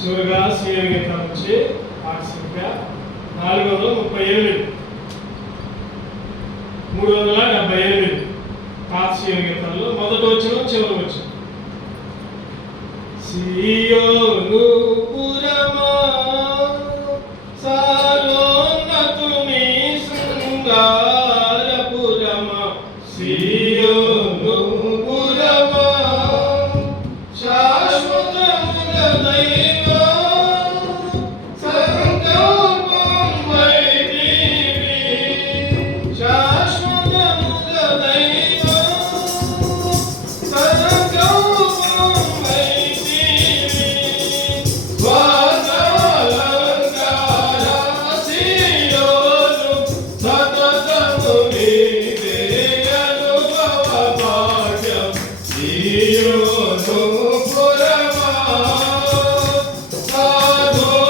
చివరిగా సీఎం గీతం నుంచి పాట సంఖ్య 438 378 పాత సీఎం గీతంలో మొదటి వచ్చిన చివరి వచ్చిన సియోను పురమా సాలోన్నతుని శృంగారపురమా సియోను పురమా శాశ్వతముగ దైవ సంకల్పం వైదివి శాశ్వతముగ దైవ సంకల్పం వైదివి స్వాగలంకార సియోను సతతము నీవే అనుభవ భాగ్యం సియోను పురమా సాధోనతుని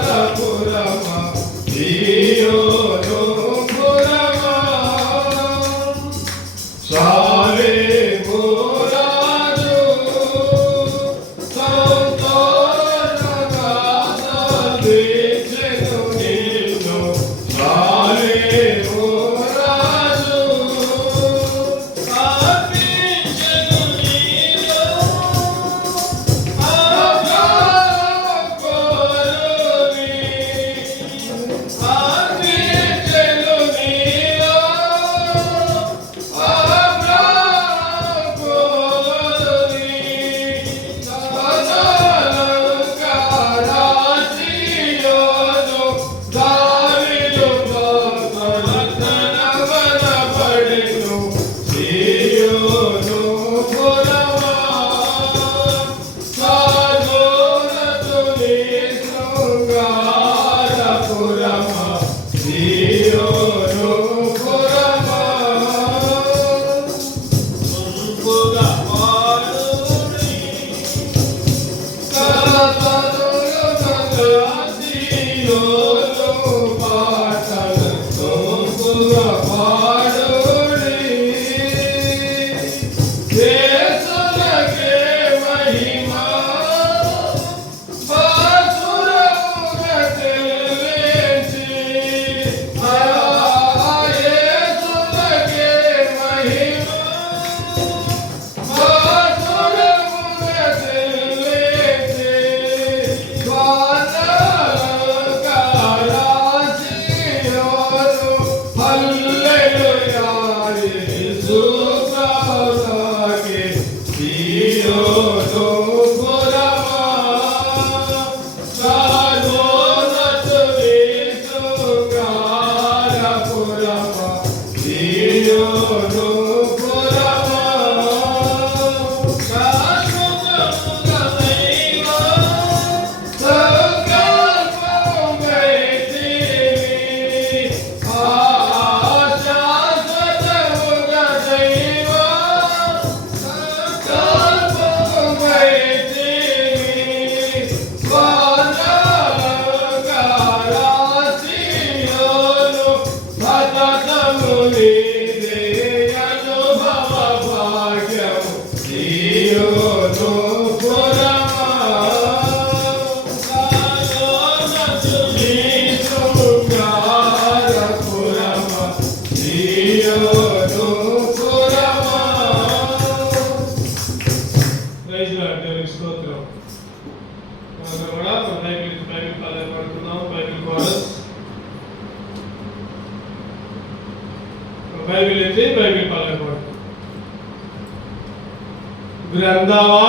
శృంగారపురమా సియోను పురమా శాలేము రాజు సంతోషంగా సంధించెను నిన్ను శాలేము రాజు అర్పించెను నీలో అభ్యాకోరుని అర్పించెను నీలో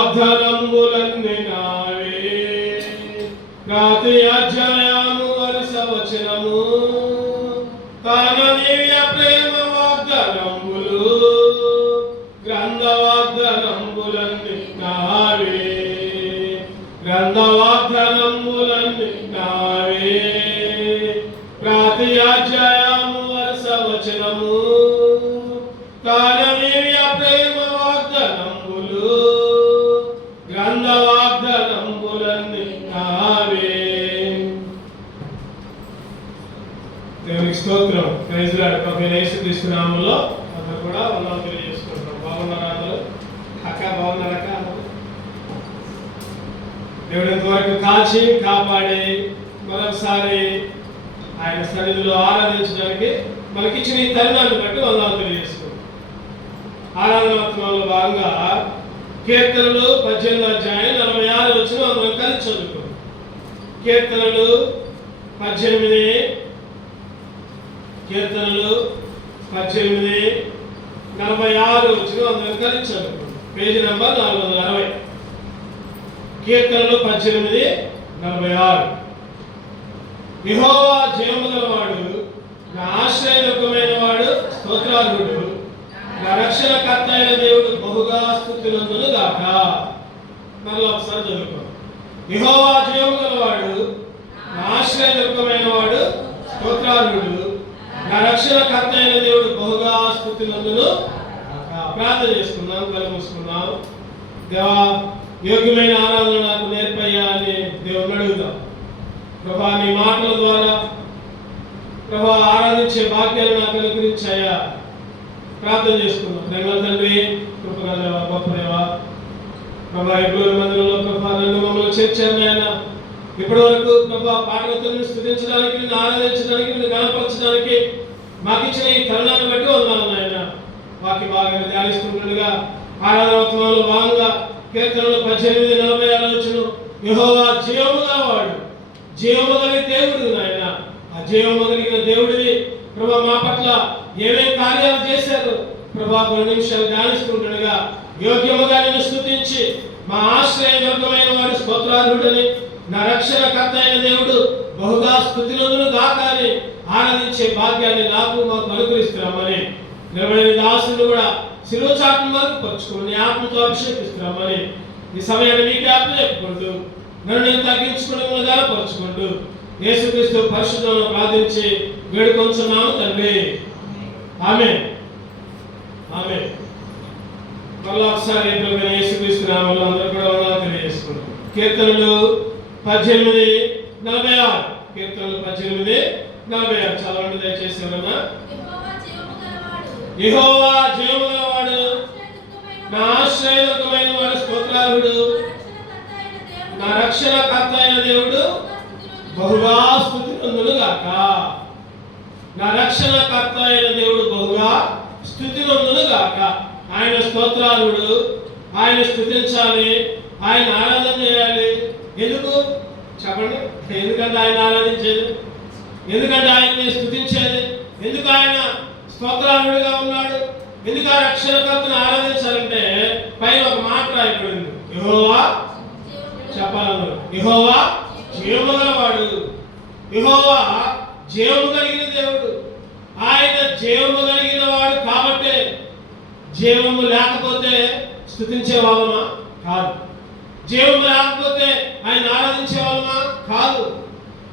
గ్రంథవాగ్దానములన్నీ నావే రాతి అధ్యాయము వరుస వచనము కాననీయ ప్రేమ వాగ్దానములు గ్రంథవాగ్దానములన్నీ నావే గ్రంథవాగ్దానములన్నీ నావే రాతి అధ్యాయము వరుస వచనము కాననీయ ప్రేమ వాగ్దానములు గ్రంథవాగ్దానములన్నీ నావే. దేవునికి స్తోత్రం. Praise Lord. ప్రభువైన యేసుక్రీస్తు నామములో అందరూ కూడా వందనాలు తెలియజేసుకుంటున్నాం. బాగున్నారా అందరూ? అక్క బాగున్నారక్క? దేవుడు ఇంతవరకు కాచి కాపాడి మరొకసారి ఆయన సన్నిధిలో ఆరాధించడానికి మనకిచ్చిన ఈ తరుణాన్ని బట్టి వందనాలు తెలియజేస్తున్నాం. ఆరాధనాత్మలో భాగంగా కీర్తనలు 18వ అధ్యాయం 46 వచనం మనం కలిసి చదువుకోం. కీర్తనలు 18 46 వచనం అందరం కలిసి చదువుకోం. Page number 460. కీర్తనలు 18:46. యెహోవా జయము గలవాడు, నా ఆశ్రయదుర్గమైన వాడు స్తోత్రార్హుడు, నా రక్షణకర్త అయిన దేవుడు బహుగా స్తుతినందును గాక. మరలా ఒకసారి చదువుకో. యెహోవా జయము గలవాడు, నా ఆశ్రయదుర్గమైన వాడు స్తోత్రార్హుడు, నా రక్షణకర్త అయిన దేవుడు బహుగా స్తుతినందును గాక. ప్రార్థన చేసుకుందాం, కళ్ళు మూసుకుందాం. దేవా, యోగ్యమైన ఆరాధన నాకు నేర్పయ్యా అని దేవుని అడుగుదాం. ప్రభా, నీ మాటల ద్వారా ప్రభా ఆరాధించే భాగ్యాలు నాకు అనుగ్రహించాయా ప్రార్థన చేసుకున్నాం. ప్రేమ తండ్రి, కృపగల దేవా, గొప్ప దేవా, ప్రభా ఇప్పుడు మందిరంలో ప్రభా నన్ను మమ్మల్ని చేర్చాను ఆయన. ఇప్పటి వరకు ప్రభా పాటలతో స్తుతించడానికి, నిన్ను ఆరాధించడానికి, నిన్ను గణపరచడానికి మాకు ఇచ్చిన ఈ తరుణాన్ని బట్టి వందనాలు నాయన. వాక్య భాగాన్ని ధ్యానిస్తుండగా ఆరాధనోత్సవంలో భాగంగా కీర్తనలు 18:46 వచనం, యెహోవా జీవము గలవాడు, జీవము కలిగిన దేవుడు నాయన. ఆ జీవము కలిగిన దేవుడిని ప్రభా మా పట్ల ఏమేం కార్యాలు చేశారు ప్రభా 2 నిమిషాలు ధ్యానిస్తుండగా యోగ్యముగా నిన్ను స్తుతించి మా ఆశ్రయవర్గమైన వాడు స్తోత్రార్హుడని, నా రక్షణకర్త అయిన దేవుడు బహుగా స్తుతినందును గాక అని ఆరాధించే భాగ్యాన్ని నాకు మాకు అనుగ్రహిస్తున్నామని నిలబడిన దాసులు కూడా శిలువ చాటును వరకు పరుచుకుని ఆత్మతో అభిషేకిస్తున్నామని ఈ సమయాన్ని మీకు ఆత్మ చెప్పుకుంటూ నన్ను నేను తగ్గించుకుని పరుచుకుంటూ యేసుక్రీస్తు పరిశుద్ధంలో ప్రార్థించి వేడుకొంచున్నాము తండ్రి. ఆమేన్. ఆమేన్. మళ్ళా ఒకసారి యేసుక్రీస్తు నామములో అందరూ కూడా వందనాలు తెలియజేసుకుంటాం. కీర్తనలు 18:46. కీర్తనలు 18:46 చదవండి దయచేసి. ఎవరన్నా? యెహోవా జయము గలవాడు, నా ఆశ్రయదుర్గమైన వాడు స్తోత్రార్హుడు, నా రక్షణకర్త అయిన దేవుడు బహుగా స్తుతినందును గాక. నా రక్షణకర్త అయిన దేవుడు బహుగా స్తుతినందును గాక. ఆయన స్తోత్రార్హుడు, ఆయన స్తుతించాలి, ఆయన ఆరాధన చేయాలి. ఎందుకు చెప్పండి? ఎందుకంటే ఆయన ఆరాధించేది, ఎందుకంటే ఆయన్ని స్తుతించేది, ఎందుకు ఆయన స్తోత్రార్హుడిగా ఉన్నాడు, ఎందుకు ఆ రక్షణకర్తను ఆరాధించాలంటే పైన ఒక మాట రాయబడింది. యెహోవా చెప్పాలన్నారు. యెహోవా జీవము గలవాడు, యెహోవా జీవము కలిగిన దేవుడు. ఆయన జీవము కలిగిన వాడు కాబట్టి జీవము లేకపోతే స్తుతించే వాళ్ళమా? కాదు. జీవము లేకపోతే ఆయన ఆరాధించే వాళ్ళమా? కాదు.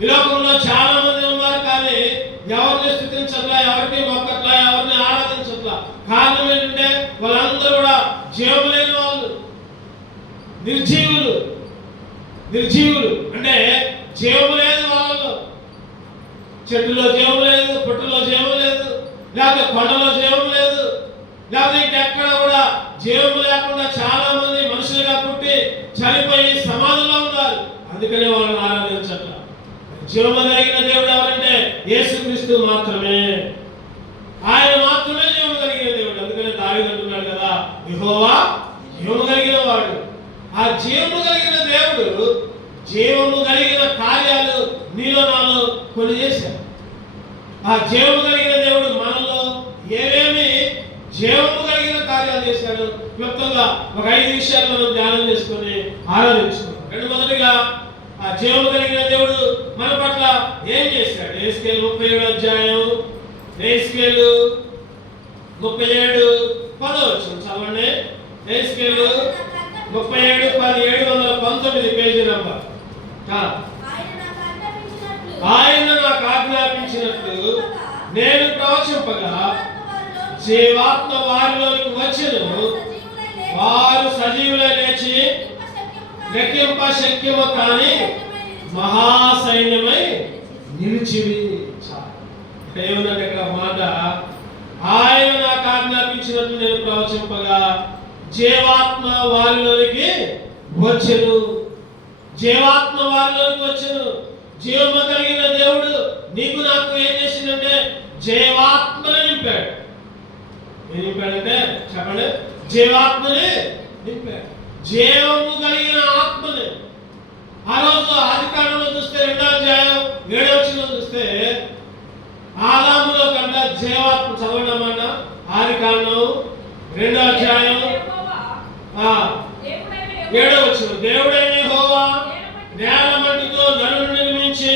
ఈ లోకంలో చాలా మంది ఉన్నారు, కానీ ఎవరిని స్తుతించట్లా, ఎవరికి మొక్కట్లా, ఎవరిని ఆరాధించట్లా. కారణం ఏంటంటే వాళ్ళందరూ కూడా జీవము లేని వాళ్ళు, నిర్జీవులు. నిర్జీవులు అంటే జీవము లేదు వాళ్ళలో. చెట్టులో జీవము లేదు, పుట్టలో జీవము లేదు, లేకపోతే కొండలో జీవము లేదు, లేకపోతే ఇంకెక్కడ కూడా జీవము లేకుండా చాలా మంది మనుషులుగా పుట్టి చనిపోయి సమాధిలో ఉన్నారు. అందుకనే వాళ్ళని ఆరాధించట్లా. జీవము కలిగిన దేవుడు ఎవరంటే యేసుక్రీస్తు మాత్రమే. ఆయన మాత్రమే జీవము కలిగిన దేవుడు. అందుకనే దావీదు అంటున్నాడు కదా, యెహోవా జీవము కలిగిన వాడు. ఆ జీవము కలిగిన దేవుడు జీవము కలిగిన కార్యాలు నీలో నాలో కొన్ని చేశాడు. ఆ జీవము కలిగిన దేవుడు మనలో ఏమేమి జీవము కలిగిన కార్యాలు చేశాడు క్లుప్తంగా ఒక 5 విషయాలు మనం ధ్యానం చేసుకొని ఆరాధించుకున్నాం. మొదటిగా ఆ జీవము కలిగిన దేవుడు మన పట్ల ఏం చేశాడు? యెహెజ్కేలు 37వ అధ్యాయం, యెహెజ్కేలు 37:10 చదవండి. యెహెజ్కేలు 37:17 పేజీ నంబర్. ఆయన నాకు ఆజ్ఞాపించినట్లు నేను ప్రవచింపగా జీవాత్మ వారిలోనికి వచ్చెను, వారు సజీవులై లేచి లెక్కింప శక్యము కాని మహాసైన్యమై నిలిచివి. ఏమన్నది ఇక్కడ మాట? ఆయన నాకు ఆజ్ఞాపించినట్లు నేను ప్రవచింపగా జీవాత్మ వారిలోనికి వచ్చెను. జీవాత్మ వారిలోకి వచ్చును. జీవము కలిగిన దేవుడు నీకు నాకు ఏం చేసిందంటే జీవాత్మని నింపాడు. ఏం నింపాడంటే చెప్పండి, జీవాత్మని నింపాడు. జీవము కలిగిన ఆత్మని. ఆ రోజు ఆదికాండంలో చూస్తే 2వ అధ్యాయం 7వ వచనం చూస్తే ఆదాములో కన్నా జీవాత్మ చదవడమాట. ఆదికాండం 2వ అధ్యాయం 7వ వచనం. దేవుడైన యెహోవా నేల మట్టితో నరుని నిర్మించి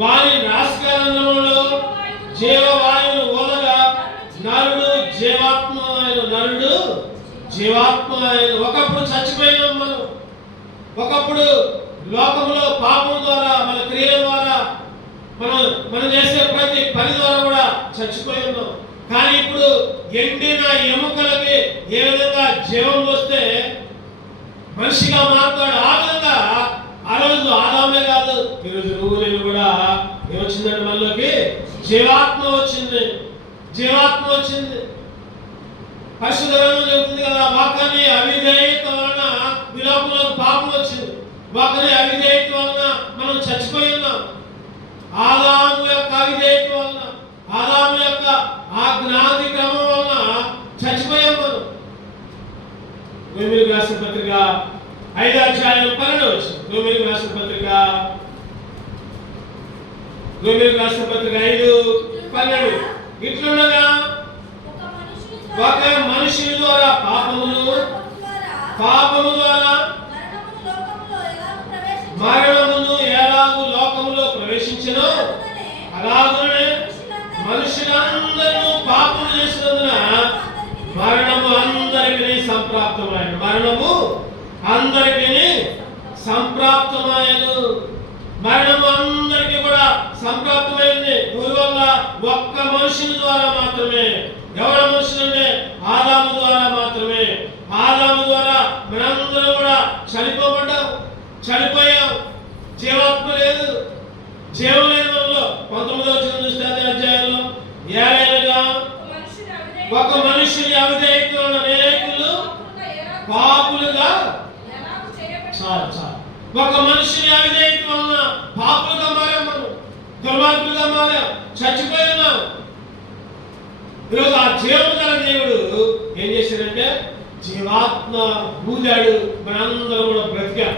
వారి నాసికారంధ్రములలో జీవవాయువును ఊదగా నరుడు జీవాత్మ ఆయన. ఒకప్పుడు చచ్చిపోయినాం మనం. ఒకప్పుడు లోకంలో పాపం ద్వారా, మన క్రియల ద్వారా, మనం చేసే ప్రతి పని ద్వారా కూడా చచ్చిపోయి ఉన్నాం. కానీ ఇప్పుడు ఎండిన ఎముకలకి ఏ విధంగా జీవం వస్తే మనిషిగా మాట్లాడు, ఆ విధంగా ఆ రోజు ఆదామే కాదు, ఈరోజు నువ్వు నేను కూడా ఏమొచ్చిందంటే మనలోకి జీవాత్మ వచ్చింది. పరిశుద్ధ గ్రంథం చెబుతుంది కదా, వాక్యాన్ని అవిధేయత వలన విలోకంలోకి పాపం వచ్చింది. వాక్యాన్ని అవిధేయత వలన మనం చచ్చిపోయి ఉన్నాం. ఆదాము యొక్క అవిధేయత వలన, ఆదాము యొక్క ఆజ్ఞాతి క్రమం వలన చచ్చిపోయాం మనం. రోమీయులకు రాసిన పత్రిక 5వ అధ్యాయం 12వ వచనం. రోమీయులకు రాసిన పత్రిక 5:12. ఇట్లుండగా ఒక మనుషుని ద్వారా పాపము ద్వారా మరణమును ఎలాగూ లోకములో ప్రవేశించెనో అలాగునే మనుషులందరూ పాపము చేసినందున మరణము అందరికీ సంప్రాప్తమాయను. మరణము అందరికీ కూడా సంప్రాప్తమైంది. ఎవరి వల్ల? ఒక్క మనుషుని ద్వారా మాత్రమే. ఎవరి మనుషులు అంటే ఆదాము ద్వారా మాత్రమే. ఆదాము ద్వారా మనందరం కూడా చనిపోయాం. జీవాత్మ లేదు, జీవం లేదు మనలో. 19వ వచనం చూస్తే అదే అధ్యాయంలో, ఏలైనగా ఒక మనుషుని అవిధేయత వలన అనేకులు పాపులుగా, ఒక మనుషుని అవిధేయత వలన పాపులుగా మారాం, మనం దుర్మార్గులుగా మారాం, చచ్చిపోయినాం. ఈరోజు ఆ జీవము గల దేవుడు ఏం చేశాడంటే జీవాత్మ ఊదాడు. మనందరం కూడా బ్రతికాం.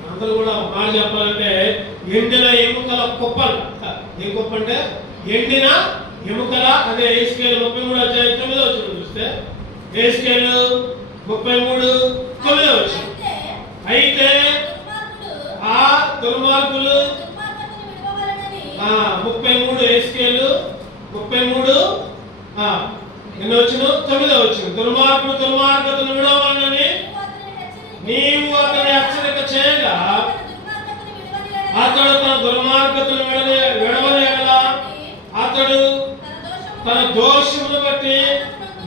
మనందరం కూడా మాట చెప్పాలంటే ఎండిన ఎముకల కుప్పలు. ఏ కుప్ప అంటే ఎండిన ఎముకల. అదే ఎహెజ్కేలు 33వ అధ్యాయం 9వ వచనం చూస్తే, ఎహెజ్కేలు 33:9 వచనం. అయితే ఆ దుర్మార్గులు 33 ఎహెజ్కేలు 33 ఎన్నో వచనం? 9వ వచనం. దుర్మార్గతను విడవలనని నీవు అతని హెచ్చరిక చేయగా అతడు తన దుర్మార్గతను విడవలేలా అతడు తన దోషమును బట్టి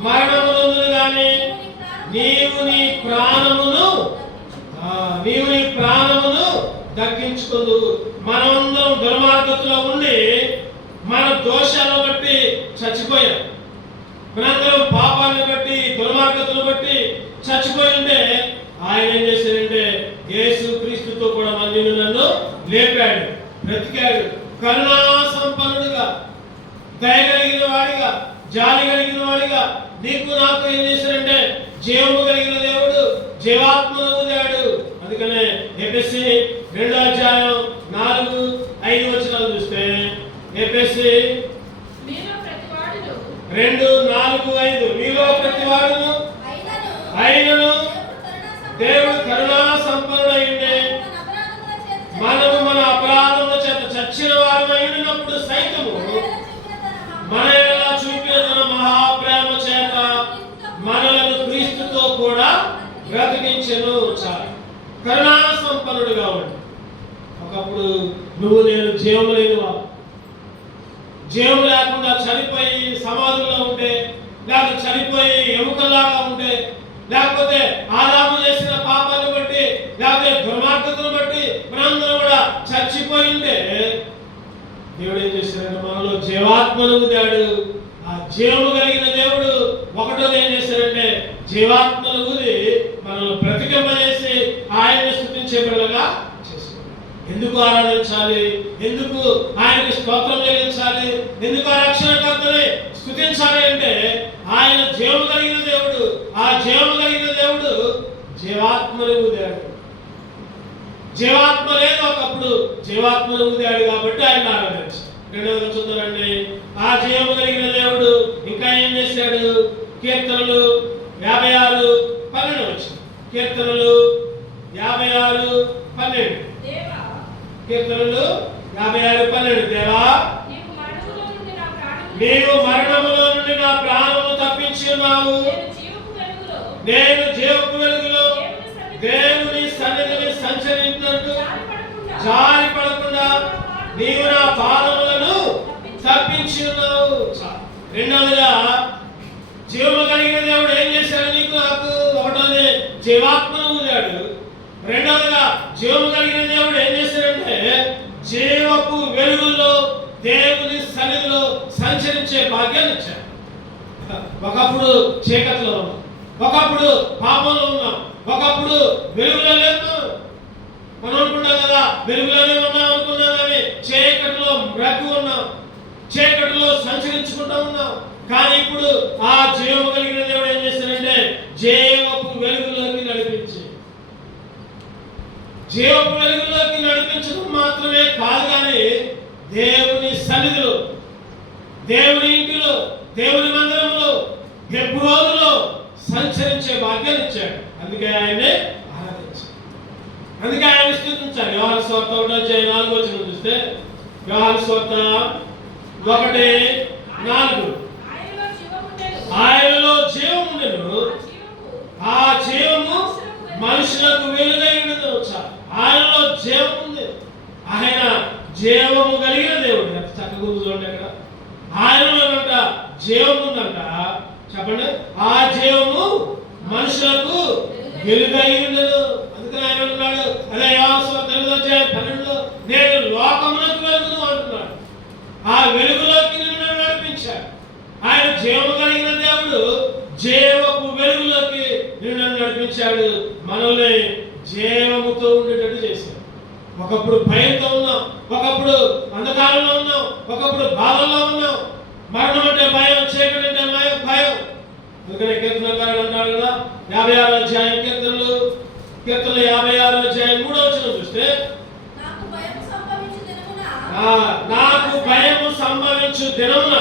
మరణమును గాని నీవు నీ ప్రాణమును దక్కించుకుందు. మనమందరం దుర్మార్గతలో ఉండి మన దోషాలను బట్టి చచ్చిపోయాం. మనందరం పాపాన్ని బట్టి దుర్మార్గతను బట్టి చచ్చిపోయి ఉంటే ఆయన ఏం చేశాడంటే యేసు క్రీస్తుతో కూడా నిన్ను నన్ను లేపాడు, బ్రతికాడు. కరుణా సంపన్నుడిగా, దయ కలిగిన వాడిగా, జాలి కలిగిన వాడిగా నీకు నాకు ఏం చేశాడంటే జీవము కలిగిన దేవుడు జీవాత్మను ఊదాడు. అందుకనే ఎఫెసీ 2వ అధ్యాయం 4-5 వచనాలు చూస్తే, ఎఫెసీ 2:4-5 మీలో ప్రతివాడును అయినను దేవుడు కరుణా సంపన్నుడై ఉండే మనము మన అపరాధముల చేత చచ్చిన వారమై ఉన్నప్పుడు సైతము మన ఎడల చూపిన తన మహాప్రేమ చేత మనలను క్రీస్తుతో కూడా బ్రతికించెను. చాలు, కరుణా సంపన్నుడుగా ఉండి. ఒకప్పుడు నువ్వు నేను జీవము లేనివా, జీవం లేకుండా చనిపోయి సమాధుల్లో ఉంటే, లేకపోతే చనిపోయి ఎముకల్లాగా ఉంటే, లేకపోతే ఆదాము చేసిన పాపాన్ని బట్టి, లేకపోతే దుర్మార్గతను బట్టి మనందరం కూడా చచ్చిపోయి ఉంటే దేవుడు ఏం చేశాడంటే మనలో జీవాత్మను ఊదాడు. ఆ జీవము కలిగిన దేవుడు ఒకటోది ఏం చేశాడంటే జీవాత్మను ఊది మనల్ని బ్రతికింపజేసి ఆయన్ని స్తుతించి స్తుతించే బిడ్డలుగా చేసుకోవాలి. ఎందుకు ఆరాధించాలి? ఎందుకు ఆయనకి స్తోత్రం చెల్లించాలి? ఎందుకు ఆ రక్షణకర్తని స్తుతించాలి అంటే ఆయన జీవము కలిగిన దేవుడు. ఆ జీవము కలిగిన దేవుడు జీవాత్మని ఊదాడు. జీవాత్మ లేదు, ఒకప్పుడు జీవాత్మను ఊదాడు కాబట్టి ఆయన ఆరాధించాడు. రెండవది చూద్దామండి, ఆ జీవము కలిగిన దేవుడు ఇంకా ఏం చేశాడు? కీర్తనలు 56:12 వచ్చింది. కీర్తనలు 56:12. కీర్తనలు 56:12. దేవా, నీవు మరణములో నుండి నా ప్రాణము తప్పించి ఉన్నావు. నేను జీవపు వెలుగులో దేవుని సన్నిధిని సంచరించినట్టు జారి పడకుండా నీవు నా పాదములను తప్పించి ఉన్నావు. రెండవదిగా జీవము కలిగిన దేవుడు ఏం చేశాడు? నీకు నాకు ఒకటోది జీవాత్మను ఊదాడు. రెండవదిగా జీవము కలిగిన దేవుడు ఏం చేశాడంటే జీవపు వెలుగులో దేవుని సన్నిధిలో సంచరించే భాగ్యాన్ని ఇచ్చాడు. ఒకప్పుడు చీకట్లో ఉన్నాం, ఒకప్పుడు పాపంలో ఉన్నాం, ఒకప్పుడు వెలుగులో లేము. మనం అనుకుంటాం కదా వెలుగులోనే ఉన్నాం అనుకున్నాం, కానీ చీకటిలో బ్రతుకు ఉన్నాం, చీకటిలో సంచరించుకుంటా ఉన్నాం. కానీ ఇప్పుడు ఆ జీవము కలిగిన దేవుడు ఏం చేస్తాడంటే జీవపు వెలుగులోకి నడిపించి, జీవపు వెలుగులోకి నడిపించడం మాత్రమే కాదు, కానీ దేవుని సన్నిధిలో, దేవుని ఇంటిలో, దేవుని మందిరంలో, హెబ్రోనులో సంచరించే భాగ్యాన్ని ఇచ్చాడు. అందుకే ఆయన్ని ఆరాధించాడు, అందుకే ఆయన స్తుతించాలి. యోహాను సువార్త 1:4 చూస్తే, యోహాను సువార్త 1:4 ఆయనలో జీవము ఉండెను, ఆ జీవము మనుషులకు వెలుగై ఉండదు. ఆయనలో జీవం ఉంది. ఆయన జీవము కలిగిన దేవుడు. ఎంత చక్కగా చూడండి, అక్కడ ఆయనలోనంట జీవం ఉందంట. చెప్పండి, ఆ జీవము మనుషులకు వెలుగై ఉండదు. అందుకని ఆయన అంటున్నాడు, అదే యోహాను సువార్త 8:12, నేను లోకమునకు వెలుగును అంటున్నాడు. ఆ వెలుగులోకి నిన్ను నడిపించాడు. ఆయన జీవము కలిగిన దేవుడు జీవపు వెలుగులోకి నిన్ను నడిపించాడు. మనల్ని జీవముతో ఉండేటట్టు చేశాడు. ఒకప్పుడు భయంతో ఉన్నాం, ఒకప్పుడు అంధకారంలో ఉన్నాం, ఒకప్పుడు బాధల్లో ఉన్నాం. మరణం అంటే భయం, చీకటి అంటే భయం. అందుకనే కీర్తనకారుడు అంటాడు కదా, 56వ అధ్యాయం కీర్తనలు 56:3 చూస్తే, నాకు భయము సంభవించు దినమున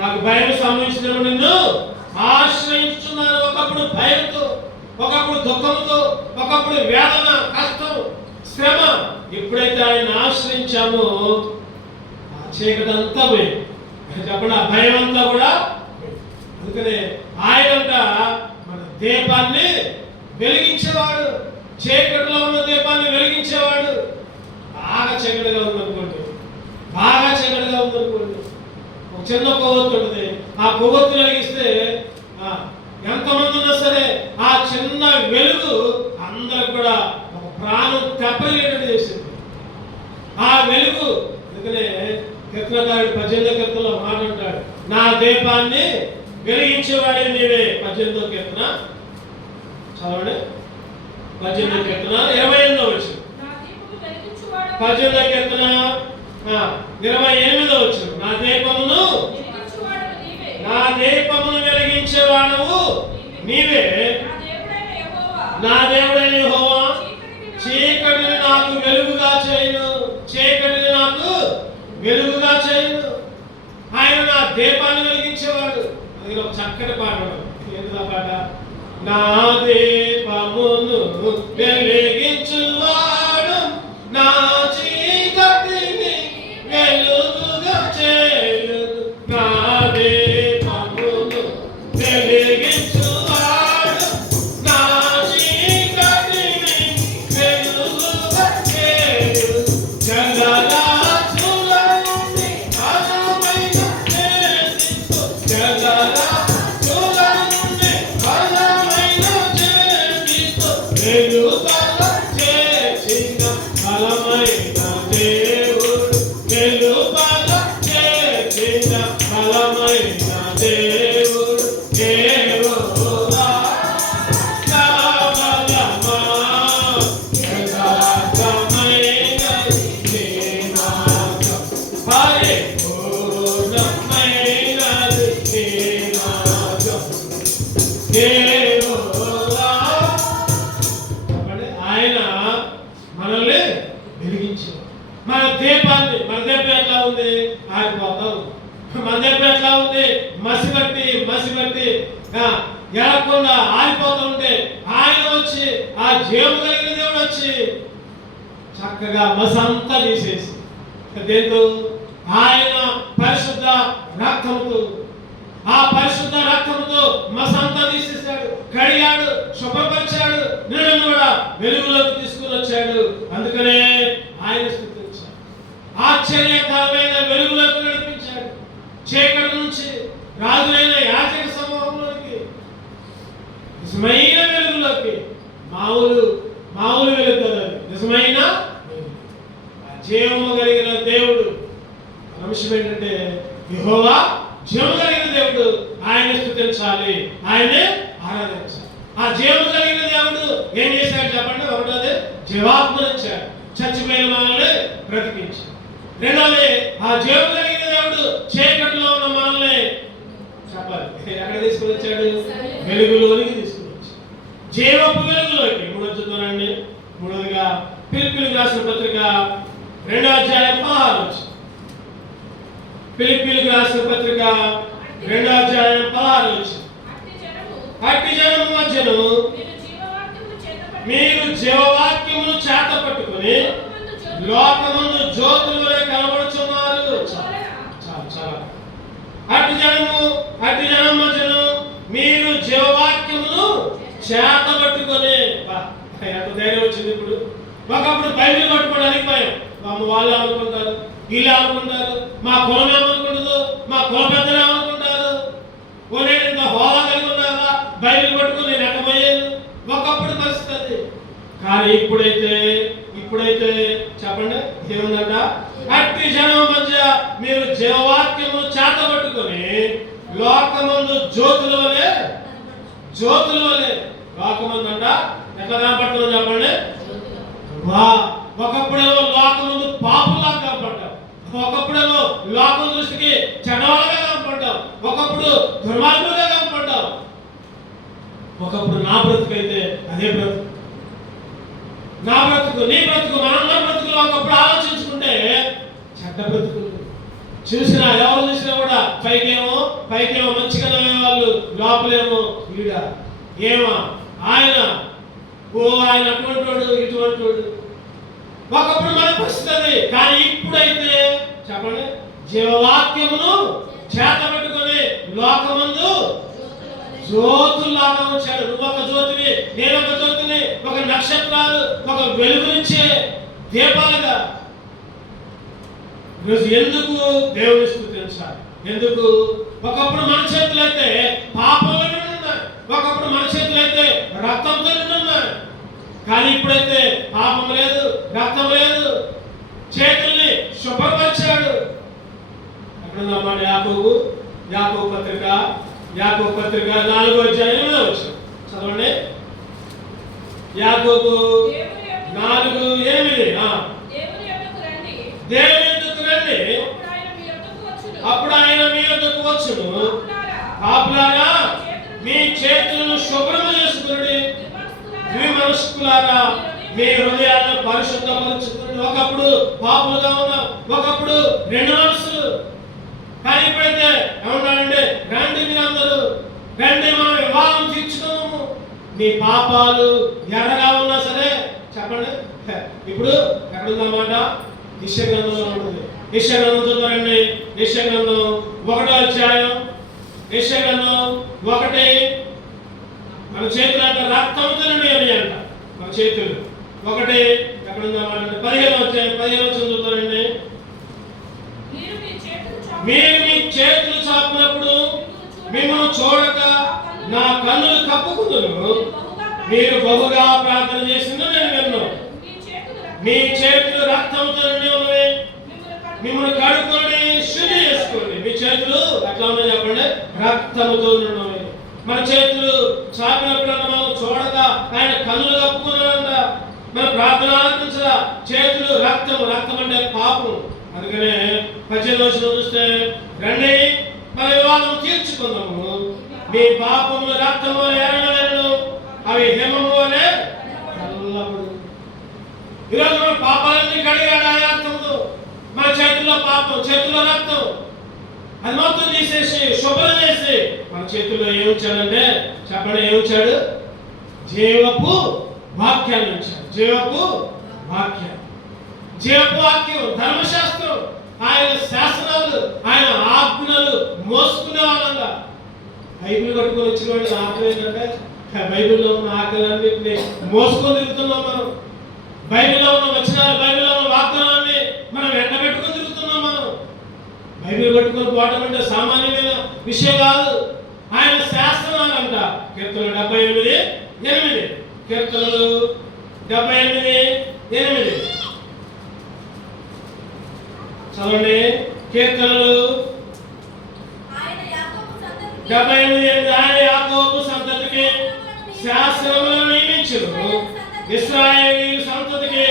నాకు భయము సంభవించిన నిన్ను ఆశ్రయించున్నాను. ఒకప్పుడు భయంతో, ఒకప్పుడు దుఃఖంతో, ఒకప్పుడు వేదన, కష్టం, శ్రమ. ఎప్పుడైతే ఆయన ఆశ్రయించామో ఆ చీకటి అంతా పోయింది. చెప్పండి, ఆ భయం అంతా కూడా. అందుకనే ఆయనంట మన దీపాన్ని వెలిగించేవాడు. చీకటిలో ఉన్న దీపాన్ని వెలిగించేవాడు. బాగా చీకటిగా ఉందనుకోండి, బాగా చీకటిగా ఉందనుకోండి, ఒక చిన్న కొవ్వొత్తు ఉంటుంది. ఆ కొవ్వొత్తు వెలిగిస్తే ఎంతమంది ఉన్నా సరే ఆ చిన్న వెలుగు అందరికి కూడా ఒక ప్రాణం తెప్పలేటట్టు చేసింది ఆ వెలుగు. అందుకనే కీర్తనకారుడు 18వ కీర్తనలో మాట అంటాడు, నా దీపాన్ని వెలిగించేవాడే నీవే. 18వ కీర్తన చదవండి. 18వ కీర్తన 28వ వచనం. 18వ కీర్తన 28వ వచనం. నా దీపమును వెలిగించేవాడవు నీవే. నా దేవుడైన యెహోవా చీకటిని నాకు వెలుగుగా చేయును, చీకటిని నాకు వెలుగుగా చేయును. ఆయన నా దీపాన్ని వెలిగించేవాడు. అది ఒక చక్కటి పాట. ఏంటా పాట? నా దీపమును వెలిగించువాడు నా చీకటిని వెలుగుగా చేయును. నా దీపమును వెలిగించువాడు నా చీకటిని వెలుగుగా చేయును. జగరాజుల నుండి బలమైన చేతితో, జగరాజుల నుండి బలమైన చేతితో వెలుగుగా చేయును. కాలిపోతుంటే ఆయన వచ్చి, ఆ జీవం కలిగిన దేవుడు వచ్చి చక్కగా మసంతా తీసేసి, దేంతో? ఆయన పరిశుద్ధ రక్తంతో, ఆ పరిశుద్ధ రక్తంతో మసంతా తీసేశాడు, కడిగాడు, శుభ్రపరిచాడు, నిన్ను కూడా వెలుగులోకి తీసుకుని వచ్చాడు. అందుకనే ఆయన స్తుతించాడు. ఆశ్చర్యకరమైన వెలుగులోకి నడిపించాడు. చీకటి నుంచి రాజులైన యాజక సమూహంలోకి, నిజమైన వెలుగులోకి. మామూలు వెలుగు కదా, నిజమైన జీవము కలిగిన దేవుడు. అంశం ఏంటంటే యెహోవా జీవము కలిగిన దేవుడు, ఆయన స్తుతించాలి, ఆయనే ఆరాధించాలి. ఆ జీవము కలిగిన దేవుడు ఏం చేశాడు చెప్పండి? ఒకటోది జీవాత్మనిచ్చాడు, చచ్చిపోయిన మనల్ని బ్రతికించాడు. రెండోది ఆ జీవము కలిగిన దేవుడు చీకటిలో ఉన్న మనల్ని చెప్పాలి ఎక్కడ తీసుకుని వచ్చాడు? వెలుగులోనికి తీసుకుని వచ్చాడు, జీవపు వెలుగులోకి. మూడో చూద్దానండి. మూడోదిగా ఫిలిప్పీయులకు రాసిన పత్రిక 2వ అధ్యాయం 16 వచనం. ఫిలిప్పీయులకు రాసిన పత్రిక 2వ అధ్యాయం 16 వచనం. అట్టి జనము మధ్యను మీరు జీవవాక్యమును చేత పట్టుకొని లోకమందు జ్యోతుల వలె కనబడుచున్నారు. చాలా అట్టి జనం మధ్యను మీరు జీవవాక్యమును చేత పట్టుకొని. ఎంత ధైర్యం వచ్చింది ఇప్పుడు! ఒకప్పుడు బైబిల్ పట్టుకోవడానికి భయం. వాళ్ళు అనుకుంటారు, వీళ్ళు అనుకుంటారు, మా కులం ఏమనుకుంటుందో, మా కుల పెద్దలు ఏమనుకుంటారు, నేను ఇంత హోదా కలిగి ఉన్నారా, బైబిల్ పట్టుకుని నేను ఎక్కబోయాను. ఒకప్పుడు పరిస్థితి అది. కానీ ఇప్పుడైతే చెప్పండి ఏముందంట? అట్టి జనం మధ్య మీరు జీవవాక్యమును చేత పట్టుకొని లోకమందు జ్యోతుల వలె లోకమందు అంట ఎట్లా కనపడుతుందో చెప్పండి. ఒకప్పుడేమో లోకమందు పాపులాగా కనపడ్డాం, ఒకప్పుడేమో లోకం దృష్టికి చెడ్డవాళ్ళగా కనపడ్డాం, ఒకప్పుడు దుర్మార్గులుగా కనపడ్డాం. ఒకప్పుడు నా బ్రతుకైతే అదే బ్రతుకు, నా బ్రతుకు, నీ బ్రతుకు, మనందరి బ్రతుకులు ఒకప్పుడు ఆలోచించుకుంటే చెడ్డ బ్రతుకులు. ఎవరు చూసినా కూడా పైకేమో మంచిగా నవ్వేవాళ్ళు, లోపలేమో వీడ ఏమా ఆయన అటువంటి వాడు, ఇటువంటి వాడు. ఒకప్పుడు మన పరిస్థితి. కానీ ఇప్పుడైతే చెప్పండి జీవవాక్యమును చేత పట్టుకొని లోకమందు జ్యోతుల్లాగా ఉంచాడు. నువ్వు ఒక జ్యోతిని, నేను ఒక జ్యోతిని, ఒక నక్షత్రాలు, ఒక వెలుగునిచ్చే దీపాలుగా. ఈరోజు ఎందుకు దేవుని స్తుతించాలి? ఎందుకు? ఒకప్పుడు మన చేతులు అయితే పాపంలో ఉన్నాయి, ఒకప్పుడు మన చేతులు అయితే రక్తంతో ఉన్నాయి. కానీ ఇప్పుడైతే పాపం లేదు, రక్తం లేదు, చేతుల్ని శుభ్రపరిచాడు. ఎక్కడుందన్నమాట? యాకోబు పత్రిక 4వ అధ్యాయం 8వ వచనం చదవండి. యాకోబు 4:8. దేవుని యొద్దకు రండి, అప్పుడు ఆయన మీ యొద్దకు వచ్చును. పాపులారా మీ చేతులను శుభ్రం చేసుకుని, ద్విమనస్కులారా మీ హృదయాలను పరిశుద్ధపరచుకుని. ఒకప్పుడు పాపులుగా ఉన్నాం, ఒకప్పుడు రెండు మనసులు. కానీ ఇప్పుడైతే ఏమన్నాడంటే రండి మీరందరూ, రండి మనం వివాహం తీర్చుకున్నాము. మీ పాపాలు ఎర్రగా ఉన్నా సరే చెప్పండి. ఇప్పుడు ఎక్కడుందన్నమాట? యెషయా గ్రంథంలో ఉంటుంది. యెషయా గ్రంథం చూద్దామండి. యెషయా గ్రంథం 1వ అధ్యాయం, యెషయా గ్రంథం 1. మన చేతులు అంటే రక్తంతో నిండి అంట. మన చేతులు 1 ఎక్కడుందన్నమాట? 15వ అధ్యాయం 15వ వచనం చూద్దామండి. మీరు మీ చేతులు చాపినప్పుడు మిమ్మల్ని చూడక నా కన్నులు కప్పుకుందును. మీరు బహుగా ప్రార్థన చేసిందో నేను విన్నాను. మీ చేతులు రక్తంతో నిండి ఉన్నవి, మిమ్మల్ని కడుక్కొని శుద్ధి చేసుకోండి. మీ చేతులు ఎట్లా ఉన్నాయి చెప్పండి? రక్తంతో ఉన్నవి. మన చేతులు చాపినప్పుడు మనం చూడక ఆయన కన్నులు కప్పుకున్నాడంట. మన ప్రార్థన ఆలకించరా? చేతులు రక్తం అంటే పాపం. అందుకనే 18వ వచనం చూస్తే రండి మన వివాదం తీర్చుకుందాము. మీ పాపములు రక్తము వలె ఎర్రనెను, అవి హిమము వలె నల్లబడు. ఈరోజు మన పాపాలన్నీ కడిగాడు ఆ రక్తంతో. మన చేతుల్లో పాపం, చేతుల్లో రక్తం, అది మొత్తం తీసేసి శుభ్రం చేసి మన చేతుల్లో ఏముంచాడంటే చెప్పండి ఏముంచాడు? జీవపు వాక్యాన్ని ఉంచాడు. జీవపు వాక్యం, జీవపు వాక్యం, ధర్మశాస్త్రం, ఆయన శాసనాలు, ఆయన ఆజ్ఞలు మోసుకునే వాళ్ళంగా. బైబిల్ కట్టుకొని వచ్చిన వాళ్ళు ఆజ్ఞ ఏంటంటే బైబిల్లో ఉన్న ఆజ్ఞలన్నింటినీ మోసుకొని తిరుగుతున్నాం మనం. బైబిల్లో ఉన్న వచనాలు, బైబిల్లో ఉన్న వాగ్దానాన్ని మనం వెంట పెట్టుకొని తిరుగుతున్నాం మనం. బైబిల్ పట్టుకొని పోవటం అంటే సామాన్యమైన విషయం కాదు. ఆయన శాసనాలు అంట. కీర్తనలు 78:8, కీర్తనలు 78:8 చదవండి. కీర్తనలు 78:8, ఆయన యాకోబు సంతతికి శాస్త్రములను నియమించును, ఇశ్రాయేలు సంతతికి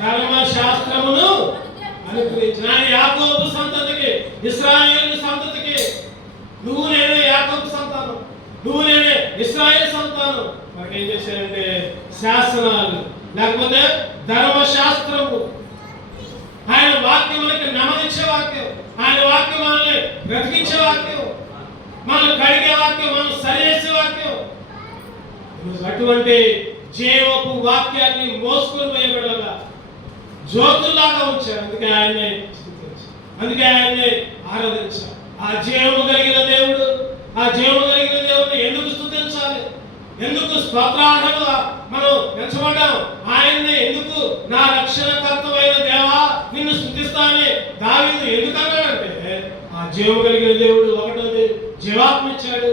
ధర్మశాస్త్రమును అనుగ్రహించిన. ఆయన యాకోబు సంతతికి, ఇశ్రాయేలు సంతతికి. నువ్వు నేనే యాకోబు సంతానం, నువ్వు నేనే ఇశ్రాయేలు సంతానం. మనకి ఏం చేశారంటే శాసనాలు, లేకపోతే ధర్మశాస్త్రము. ఆయన వాక్యం మనకి నెమ్మదించే వాక్యం, ఆయన వాక్యం మనల్ని బ్రతికించే వాక్యం, మనం కడిగే వాక్యం, మనం సరిచేసే వాక్యం. అటువంటి జీవపు వాక్యాన్ని మోసుకొని పోయబడగా జ్యోతుల్లాగా ఉంచారు. అందుకే ఆయన్ని ఆరాధించారు. ఆ జీవము కలిగిన దేవుడు, ఆ జీవము కలిగిన దేవుడిని ఎందుకు స్తుతించాలి? ఎందుకు స్తోత్రార్హంగా మనం ఎంచబడ్డాం? ఆయన్ని ఎందుకు నా రక్షణకర్తమైన దేవా నిన్ను స్తుతిస్తానని దావీదు ఎందుకు అన్నాడంటే, ఆ జీవము కలిగిన దేవుడు ఒకటోది జీవాత్మ ఇచ్చాడు,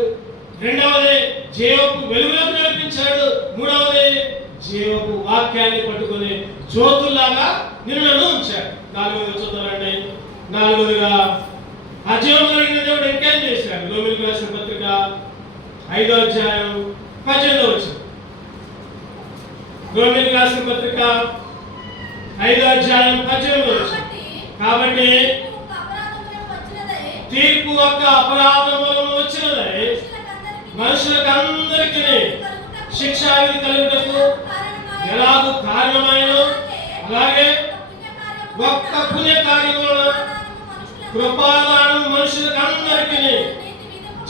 రెండవది జీవపు వెలుగులోకి నడిపించాడు, మూడవది జీవపు వాక్యాన్ని పట్టుకొని జ్యోతుల్లాగా నిన్ను ఉంచాడు. నాలుగవది చూద్దామండి. నాలుగవదిగా ఆ జీవము కలిగిన దేవుడు ఇంకేం చేశాడు? రోమీయులకు రాసిన పత్రిక 5వ అధ్యాయం 18వ వచనం. రోమీయులకు రాసిన పత్రిక 5వ అధ్యాయం 18వ వచనం. కాబట్టి తీర్పు ఒక అపరాధం వలన వచ్చినదై మనుషులకందరికీ శిక్షావిధి కలుగుటకు ఎలాగూ కారణమైన, అలాగే ఒక్క పుణ్యకార్యం వలన కృపాదానం మనుషులకందరికీ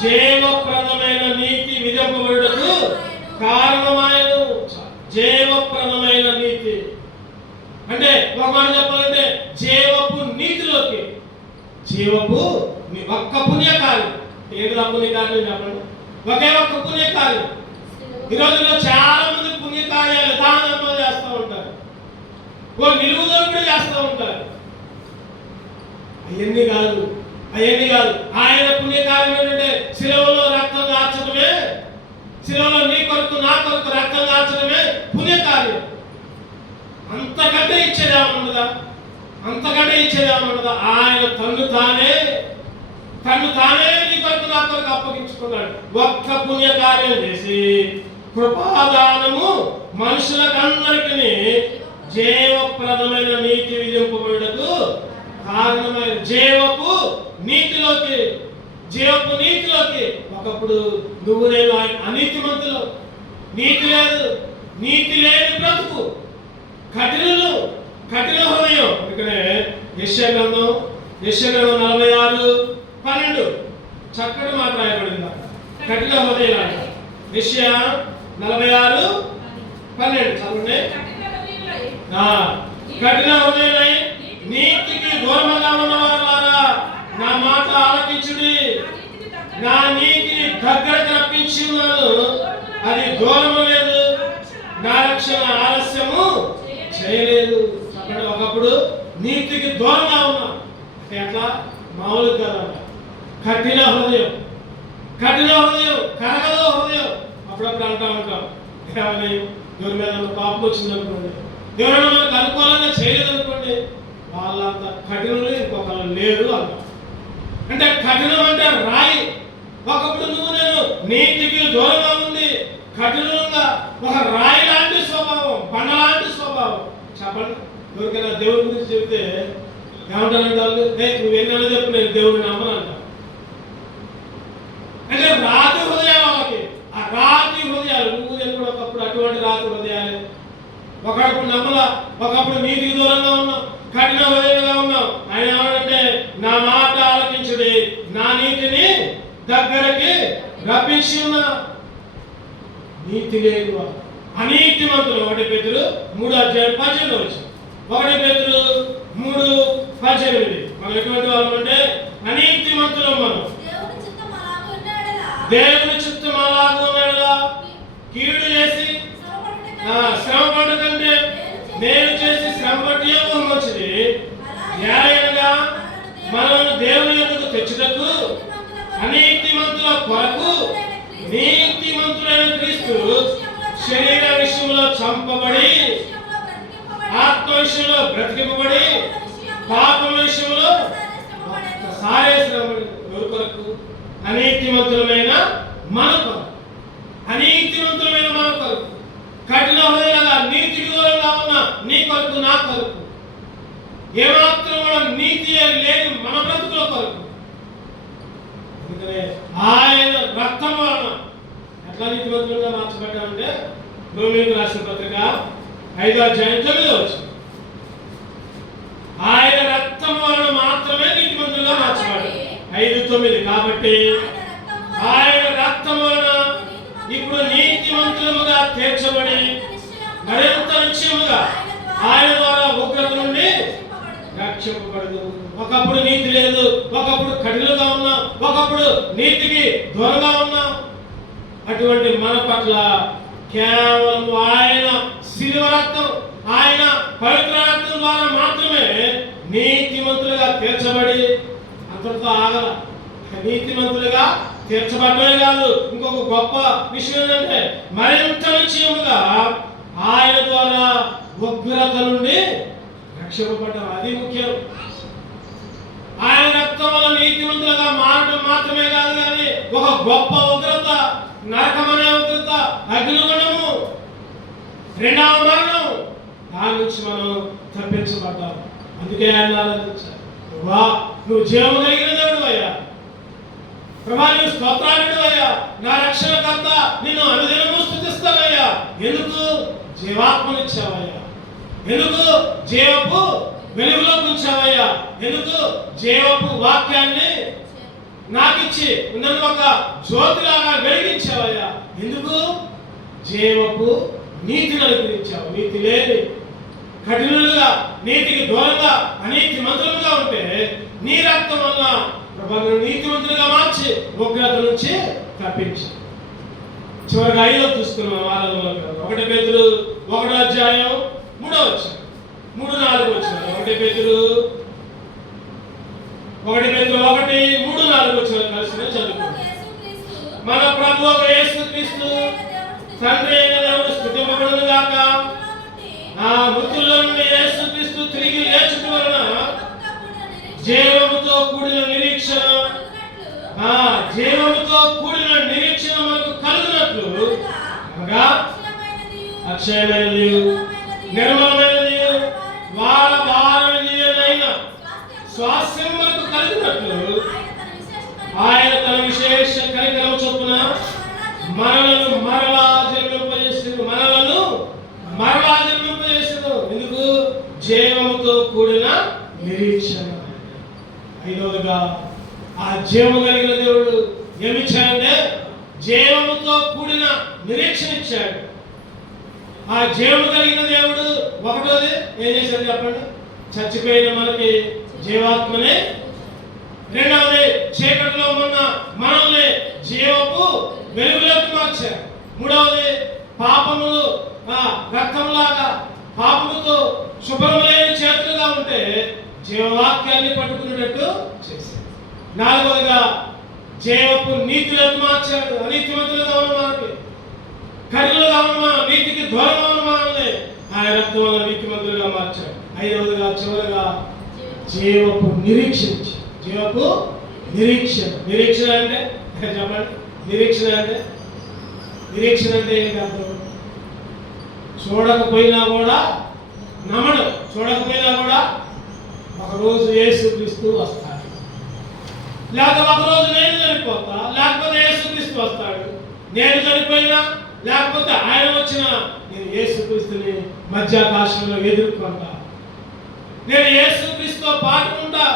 జీవప్రదమైన నీతి విధింపబడుటకు కారణమైన. జీవప్రదమైన నీతి అంటే ఒక మాట చెప్పాలంటే జీవపు నీతిలోకి, జీవపు ఒక్క పుణ్యకార్యం. ఏది ఆ పుణ్యకార్యం చెప్పండి? ఒకే ఒక్క పుణ్యకార్యం. ఈ రోజుల్లో చాలా మంది పుణ్యకార్యాలు దానంలో చేస్తూ ఉంటారు, నిలువులో కూడా చేస్తూ ఉంటారు. అవన్నీ కాదు. ఆయన పుణ్యకార్యం ఏంటంటే శిలువలో రక్తం కార్చడమే, శిలువలో నీ కొరకు నా కొరకు రక్తం కార్చడమే పుణ్యకార్యం. అంతకంటే ఇచ్చేదేమన్నదా? ఆయన తన్ను తానే నీ కొరకు నా కొరకు అప్పగించుకున్నాడు. ఒక్క పుణ్యకార్యం చేసి కృపాదానము మనుషులకందరికీ జీవప్రదమైన నీతి విధింపబడుటకు కారణమైన. జీవపు నీతిలోకి ఒకప్పుడు నువ్వు నేను అనీతిమంతులు, నీతి లేని బ్రతుకు, కఠిన హృదయం. అందుకనే యెషయా గ్రంథం 46:12 చక్కటి మాట రాయబడింది. కఠిన హృదయం. యెషయా 46:12 చదవండి. కఠిన హృదయులై నీతికి దూరముగా ఉన్నవారులారా నా మాట ఆలకించుడి. నా నీతిని దగ్గరకు రప్పించి ఉన్నాను, అది దూరము లేదు, నా రక్షణ ఆలస్యము చేయలేదు. ఒకప్పుడు నీతికి దూరంగా ఉన్నా అంటే అట్లా మామూలు కదా. కఠిన హృదయం, కరగదో హృదయం. అప్పుడప్పుడు అంటా ఉంటాం, ఏమని దేవుని మీద పాపం వచ్చిందనుకోండి, ఎవరైనా మనకు అనుకూలంగా చేయలేదనుకోండి, వాళ్ళంత కఠినలు ఇంకొకరు లేరు అంటాం. అంటే కఠినం అంటే రాయి. ఒకప్పుడు నువ్వు నేను నీతికి దూరంగా ఉంది, కఠినంగా ఒక రాయి లాంటి స్వభావం, బండ లాంటి స్వభావం. చెప్పండి, ఎవరికైనా దేవుడి గురించి చెప్తే ఏమంటారంటే వాళ్ళు, నువ్వేనా చెప్పు, నేను దేవుడిని నమ్మనంట. అంటే రాతి హృదయాలు వాళ్ళకి, ఆ రాతి హృదయాలు. నువ్వు నేను కూడా ఒకప్పుడు అటువంటి రాతి హృదయాలే. ఒకప్పుడు నమ్మలా, ఒకప్పుడు నీతికి దూరంగా ఉన్నాం, కఠిన హృదయంగా ఉన్నాం. ఆయన ఏమంటే నా మాట ఆలకించుడి, నా నీతిని దగ్గరకి రప్పించి ఉన్నా. నీతి లేని వారు, అనీతిమంతులు. 1 పేతురు 3:18 వచ్చింది. 1 పేతురు 3:18. మనం ఎటువంటి వాళ్ళం అంటే అనీతిమంతులు. మనం దేవుని చిత్తం అలాగూ ఉన్నదా, కీడు చేసి శ్రమ పడకంటే నేను చేసి శ్రమ పట్టి మంచిది. ఏలయనగా మనల్ని దేవుని యొద్దకు తెచ్చుటకు అనీతిమంతుల కొరకు నీతిమంతుడైన క్రీస్తు శరీర విషయంలో చంపబడి ఆత్మ విషయంలో బ్రతికింపబడి పాపం విషయంలో ఒక్కసారే శ్రమపడి. ఎవరి కొరకు? అనీతిమంతులమైన మన కొరకు. అనీతిమంతులమైన మన కొరకు, కఠిన హృదయంగా నీతికి దూరంగా ఉన్న నీ కొరకు, నా కొరకు, ఏమాత్రం కూడా నీతి లేని మన బ్రతుకుల కొరకు. అందుకనే ఆయన రక్తం వలన ఎట్లా నీతిమంతులుగా మార్చబడ్డామంటే రోమీయులకు రాసిన పత్రిక 5:9 వచ్చింది. ఆయన రక్తం వలన మాత్రమే నీతిమంతులుగా మార్చబడ్డాడు. 5:9. కాబట్టి ఆయన రక్తం వలన ఇప్పుడు నీతిమంతులుగా తీర్చబడి మరింత నిశ్చయముగా ఆయన ద్వారా ఉగ్రత నుండి రక్షింపబడదు. ఒకప్పుడు నీతి లేదు, ఒకప్పుడు కఠినంగా ఉన్నాం, ఒకప్పుడు నీతికి దూరంగా ఉన్నాం. అటువంటి మన పట్ల కేవలం ఆయన శిలువ రక్తం, ఆయన పవిత్ర రక్తం ద్వారా మాత్రమే నీతిమంతులుగా తీర్చబడి అంతటితో ఆగల. నీతిమంతులుగా తీర్చబడమే కాదు, ఇంకొక గొప్ప విషయం ఏంటంటే మరింత నిశ్చయముగా ఆయన ద్వారా ఉగ్రత నుండి రక్షింపబడ్డాం. అది ముఖ్యం. ఆయన రక్తం వల్ల నీతిమంతులుగా మారడం మాత్రమే కాదు, కానీ ఒక గొప్ప ఉగ్రత, నరకమనే ఉగ్రత, అగ్నిగుండము, రెండవ మరణం, దాని నుంచి మనం తప్పించబడ్డాం. అందుకే ఆయన ఆరాధించారు. నువ్వు జీవము కలిగిన దేవుడు అయ్యా, ప్రభా నువ్వు స్తోత్రాలుడు అయ్యా, నా రక్షణకర్త, నిన్ను అనుదినము స్తుతిస్తానయ్యా. ఎందుకు? జీవాత్మనిచ్చావయ్యా. ఎందుకు? జీవపు వెలుగులో ఉంచావయ్యా. ఎందుకు? జీవపు వాక్యాన్ని నాకిచ్చి నన్ను ఒక జ్యోతిలాగా వెలిగించావయ్యా. ఎందుకు? జీవపు నీతిని అనుగ్రహించావు. నీతి లేని, కఠినులుగా, నీతికి దూరంగా, అనీతి మంత్రులుగా ఉంటే నీ రక్తం వల్ల ప్రభావం నీతిమంతులుగా మార్చి ఉగ్రత నుంచి తప్పించి. చివరిగా 5వ చూస్తున్నాం. 1 పేతురు 1:3 వచ్చిన 3-4 వచ్చిన 1 పేతురు 1:3-4 వచ్చిన కలిసి చదువుకుంటాం. మన ప్రభువు యేసుక్రీస్తు తండ్రి అయిన దేవుడు స్తుతింపబడును గాక. ఆ మృతుల్లో నుండి యేసుక్రీస్తు తిరిగి లేచుట వలన జీవముతో కూడిన నిరీక్షణ, జీవముతో కూడిన నిరీక్షణ మనకు కలుగునట్లు, అనగా అక్షయమైనది, నిర్మలమైనది, వారమైనదైన స్వాస్థ్యం మనకు కలిగినట్లు ఆయన తన విశేష కనికరము చొప్పున మనలను మరలా జన్మింపజేసిండు. ఎందుకు? జీవముతో కూడిన నిరీక్షణ. 5వదిగా ఆ జీవము కలిగిన దేవుడు ఏమిచ్చాడంటే జీవముతో కూడిన నిరీక్షణ ఇచ్చాడు. ఆ జీవము కలిగిన దేవుడు 1వది ఏం చేశాడు చెప్పండి? చచ్చిపోయిన మనకి జీవాత్మనే. 2వది చీకటిలో ఉన్న మనల్ని జీవపు వెలుగులోకి మార్చాడు. 3వది పాపములు రక్తంలాగా పాపముతో శుభ్రం లేని చేతులుగా ఉంటే జీవవాక్యాన్ని పట్టుకునేటట్టు చేశాడు. 4వదిగా జీవపు నీతిలోకి మార్చాడు. అనీతిమంతులుగా ఉన్న మనకి, కఠినంగా ఉన్న నీతికి దూరంగా ఉన్న మనల్ని ఆయన రక్తం వల్ల నీతిమంతులుగా మార్చాడు. 5వదిగా చివరిగా జీవపు నిరీక్షణ. జీవపు నిరీక్షణ అంటే చెప్పండి. నిరీక్షణ అంటే ఏంటి అర్థం? చూడకపోయినా కూడా నమ్మడం, చూడకపోయినా కూడా ఒకరోజు యేసుక్రీస్తు వస్తాడు, లేకపోతే ఒకరోజు నేను చనిపోతా, లేకపోతే యేసుక్రీస్తు వస్తాడు. నేను చనిపోయినా లేకపోతే ఆయన వచ్చినా నేను యేసుక్రీస్తుని మధ్యాకాశంలో ఎదుర్కొంటా. నేను యేసుక్రీస్తుతో పాటు ఉంటా.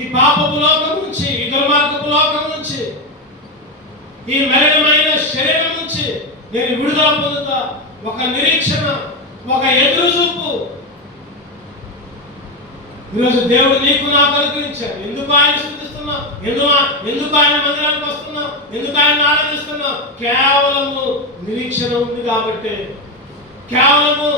ఈ పాపపు లోకం నుంచి, ఈ దుర్మార్గపు లోకం నుంచి, ఈ మలినమైన శరీరం నుంచి నేను విడుదల పొందుతా, ఒక నిరీక్షణ, ఒక ఎదురు చూపు. ఈరోజు దేవుడు నీకు నాకు అనుగ్రహించాడు. ఎందుకు ఆయన స్తుతిస్తున్నావు? ఎందుకు ఆయన మందిరానికి వస్తున్నావు? ఎందుకు ఆయన ఆరాధిస్తున్నావు? కేవలము నిరీక్షణ ఉంది కాబట్టి. కేవలము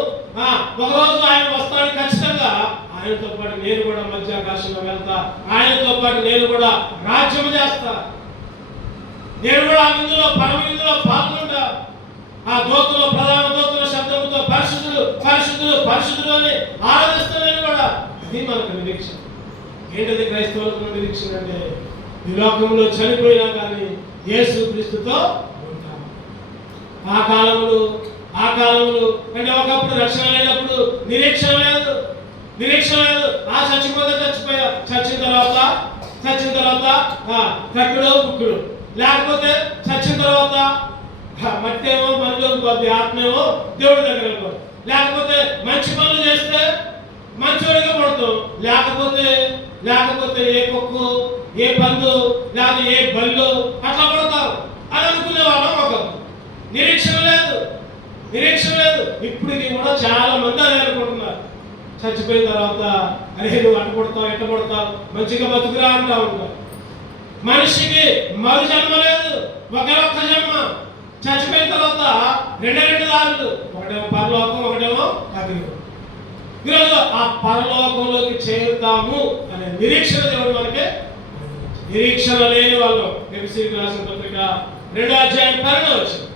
ఒకరోజు ఆయన వస్తాడు ఖచ్చితంగా. ఆయనతో పాటు నేను కూడా మధ్యాకాశంలో వెళ్తా, ఆయనతో పాటు నేను కూడా రాజ్యం చేస్తా, నేను కూడా ఆ విందులో పరమ విందులో పాల్గొంటా. ఆ దూతలు, ప్రధాన దూతల శబ్దంతో పరిశుద్ధులు పరిశుద్ధులు పరిశుద్ధులు అని ఆరాధిస్తా నేను కూడా. అది మనకు నిరీక్షణ. ఏంటది క్రైస్తవులకు నిరీక్షణ అంటే? ఈ లోకంలో చనిపోయినా కానీ యేసు క్రీస్తుతో ఉంటాం. ఆ కాలంలో అంటే ఒకప్పుడు రక్షణ లేనప్పుడు నిరీక్షణ లేదు. చచ్చిపోతే చచ్చిపోయా, చచ్చిన తర్వాత కట్టుడు బుక్కుడు, లేకపోతే చచ్చిన తర్వాత మట్టి ఏమో మనలోకి పోద్ది, ఆత్మేమో దేవుడి దగ్గర వెళ్ళిపోదు. లేకపోతే మంచి పనులు చేస్తే మంచోడిగా పడతాం, లేకపోతే ఏ కుక్కు, ఏ పందు, లేకపోతే ఏ బళ్ళు అట్లా పడతారు అని అనుకునే వాళ్ళం. ఒక నిరీక్షణ లేదు. ఇప్పటికి కూడా చాలా మంది అదే అనుకుంటున్నారు. చచ్చిపోయిన తర్వాత అరే నువ్వు అట్ట పడతావు, ఎట్ట పడతావు, మంచిగా బతుకురా అంటా ఉంటారు. మనిషికి మరు జన్మ లేదు, ఒకే ఒక్క జన్మ. చచ్చిపోయిన తర్వాత రెండు దారులు, ఒకటేమో పరలోకం, ఒకటేమో అగ్నిలోకం. ఈరోజు ఆ పరలోకంలోకి చేరుతాము అనే నిరీక్షణ దేవుడు మనకి. నిరీక్షణ లేని వాళ్ళు ఎఫెసీయులకు రాసిన పత్రిక 2వ అధ్యాయం 12వ వచనం.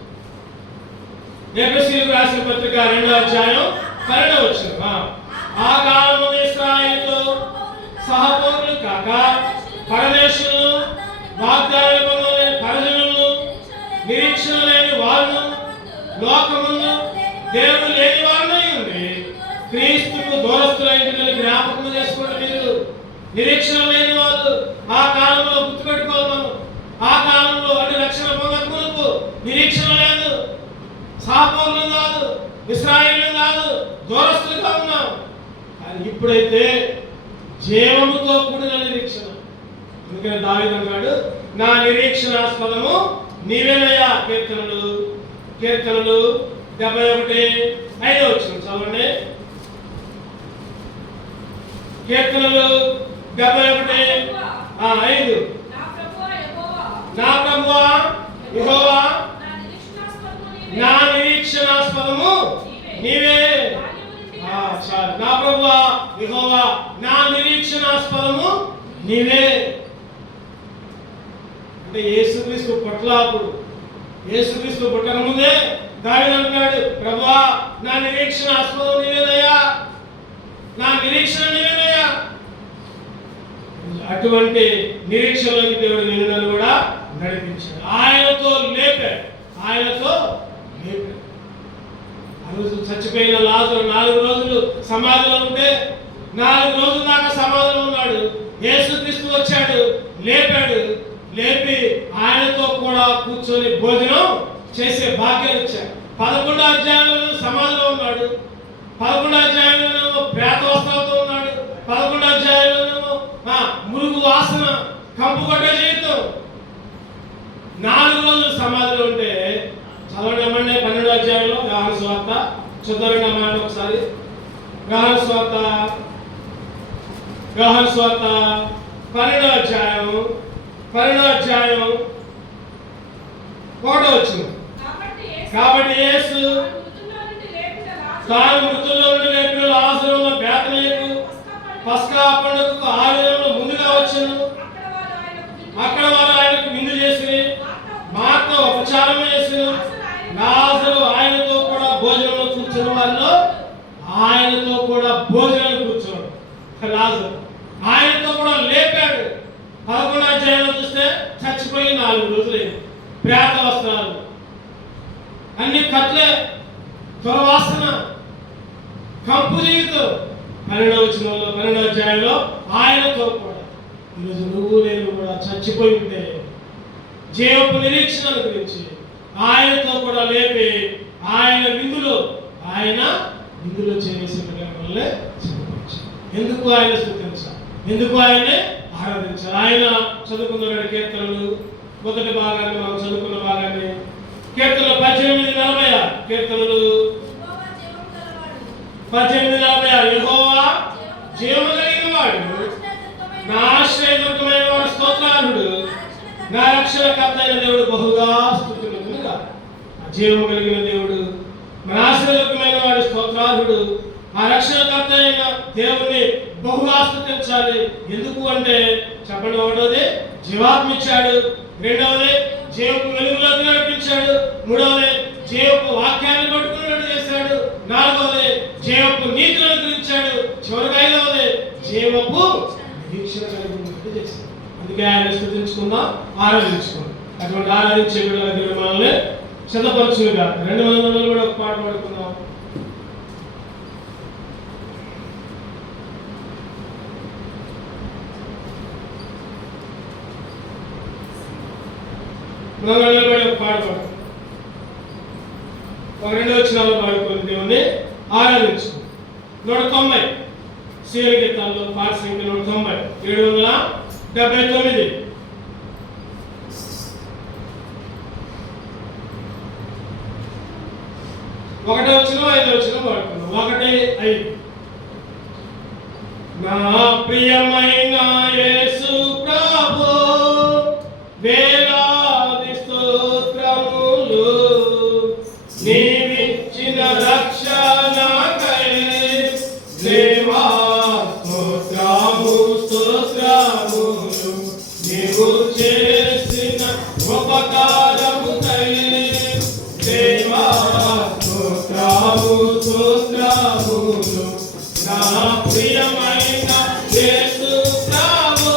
ఎఫెసీయులకు రాసిన పత్రిక 2వ అధ్యాయం 12వ వచనం. ఆ కాలమున ఇశ్రాయేలుతో సహపౌరులు కాక పరదేశులు, వాగ్దానాలు పొందని పరజనులు, నిరీక్షణ లేని వాళ్ళు, లోకముందు దేవుడు లేని వారినై ఉండి క్రీస్తుకు దూరస్తులైన జ్ఞాపకం చేసుకోండి. మీరు నిరీక్షణ లేని వాళ్ళు ఆ కాలంలో గుర్తుపెట్టుకోవాలి. మనం ఆ కాలంలో అంటే రక్షణ పొందక మునుపు నిరీక్షణ లేదు, సహపౌరులు కాదు, ఇశ్రాయేలు కాదు, దూరస్తులుగా ఉన్నాం. కానీ ఇప్పుడైతే జీవముతో కూడిన నిరీక్షణ. అందుకని దావీదు అన్నాడు, నా నిరీక్షణాస్పదము నీవేనయ్యా. కీర్తనలు 71:5 వచనం చదవండి. కీర్తనలు 71:5. నా ప్రభువా యెహోవా నా నిరీక్షణాస్పదము నీవే. నా ప్రభువా యెహోవా నా నిరీక్షణాస్పదము నీవే. అంటే యేసుక్రీస్తు పుట్టలాపుడు, యేసుక్రీస్తు పుట్టక ముందే దావీదు అంటున్నాడు, ప్రభువా నా నిరీక్షణాస్పదం నీవేనయ్యా, నా నిరీక్షణ నీవేనయ్యా. అటువంటి నిరీక్షణలోకి దేవుడు నిన్ను కూడా నడిపించాడు. ఆయనతో లేపాడు. ఆ రోజు చచ్చిపోయిన లాజరు 4 రోజులు సమాధిలో ఉంటే 4 రోజుల దాకా సమాధిలో ఉన్నాడు. యేసుక్రీస్తు వచ్చాడు, లేపి ఆయనతో కూడా కూర్చొని భోజనం చేసే భాగ్యం ఇచ్చాడు. 11వ అధ్యాయంలో సమాధిలో ఉన్నాడు, 11వ అధ్యాయంలోనేమో ప్రేత వస్త్రాలతో ఉన్నాడు, 11వ అధ్యాయంలోనేమో మురుగు వాసన, కంపు కొట్టే జీవితం. 4 రోజులు సమాధిలో ఉంటే చదవండి 12వ అధ్యాయంలో యోహాను సువార్త చూద్దామండి అమ్మాయి ఒకసారి. యోహాను సువార్త 12వ అధ్యాయం 1వ వచనం. కాబట్టి యేసు తాను మృతుల్లో నుండి లేపిన లాజరును బేతనీయకు పస్కా పండుగకు 6 దినముల ముందుగా వచ్చెను. అక్కడ వారు ఆయనకు విందు చేసి మార్త ఉపచారం చేసి లాజరు ఆయనతో కూడా భోజనంలో కూర్చున్న వారిలో ఆయనతో కూడా భోజనాలు కూర్చోడు. లాజరు ఆయనతో కూడా లేపాడు. 11వ అధ్యాయంలో చూస్తే చచ్చిపోయి 4 రోజులైంది. ప్రేత వస్త్రాలు, అన్ని కట్లే, దుర్వాసన, కంపు జీవితం. 12వ అధ్యాయంలో ఆయనతో కూడా. ఈరోజు నువ్వు నేను కూడా చచ్చిపోయి ఉంటే జీవపు నిరీక్షణ గురించి ఆయనతో కూడా లేపి ఆయన విందులో చేసే వల్లే చదువుకోవచ్చు. ఎందుకు ఆయన స్తుతించాలి, ఎందుకు ఆయనే ఆరాధించాలి. ఆయన చదువుకున్న కీర్తనలు మొదటి భాగాన్ని మనం చదువుకున్న భాగాన్ని కీర్తనలు 18:46 కీర్తనలు 18:46 యెహోవా జీవము కలిగిన వాడు, నా ఆశ్రయదుర్గమైన వాడు స్తోత్రార్హుడు, నా రక్షణకర్త అయిన దేవుడు బహుగా స్తుతించునుగాక. జీవము కలిగిన దేవుడు, మన ఆశ్రయదుర్గమైన వాడు స్తోత్రార్హుడు, ఆ రక్షణకర్త అయిన దేవుని బహుగా స్తుతించాలి. ఎందుకు అంటే చెప్పండి, ఒకటోది జీవాత్మ ఇచ్చాడు, రెండవది జీవపు వెలుగులోకి నడిపించాడు, మూడవది జీవపు వాక్యాన్ని పట్టుకున్నట్టు చేశాడు, నాలుగవది జీవపు నీతిని అనుగ్రహించాడు, చివరికి ఐదవది జీవపు నిరీక్షణ కలిగినట్టు చేశాడు. అందుకే ఆయన స్తుతించుకుందాం, ఆరాధించుకుందాం. అటువంటి ఆరాధించే బిడ్డల మనల్ని సిద్ధపరచుగా 200 కూడా ఒక పాట పాడుకుందాం. పాడుకోండి, ఒక 2 వచనాలు పాడుకొని దేవుణ్ణి ఆరాధించు. 190 సీఎల్ గీతాల్లో పాట సంఖ్య 190 779. ఒకటో వచనం 5వ వచనం పాడుకున్నాం. 1:5 నా ప్రియమైన యేసు ప్రభు వేలాది స్తోత్రములు, నీవిచ్చిన రక్షణకై దేవా స్తోత్రము స్తోత్రములు, నీవు చేసిన ఉపకారముకై దేవా స్తోత్రము స్తోత్రములు. నా ప్రియమైన యేసు ప్రభు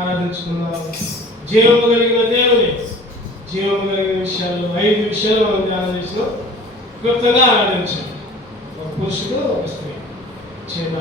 ఆరాధించుకుందాం. జీవము కలిగిన దేవుని, జీవము కలిగిన విషయాలు 5 విషయాలు మనం ధ్యానం చేసినాం. క్లుప్తంగా ఆరాధించాం. ఒక పురుషుడు, ఒక స్త్రీ, చిన్న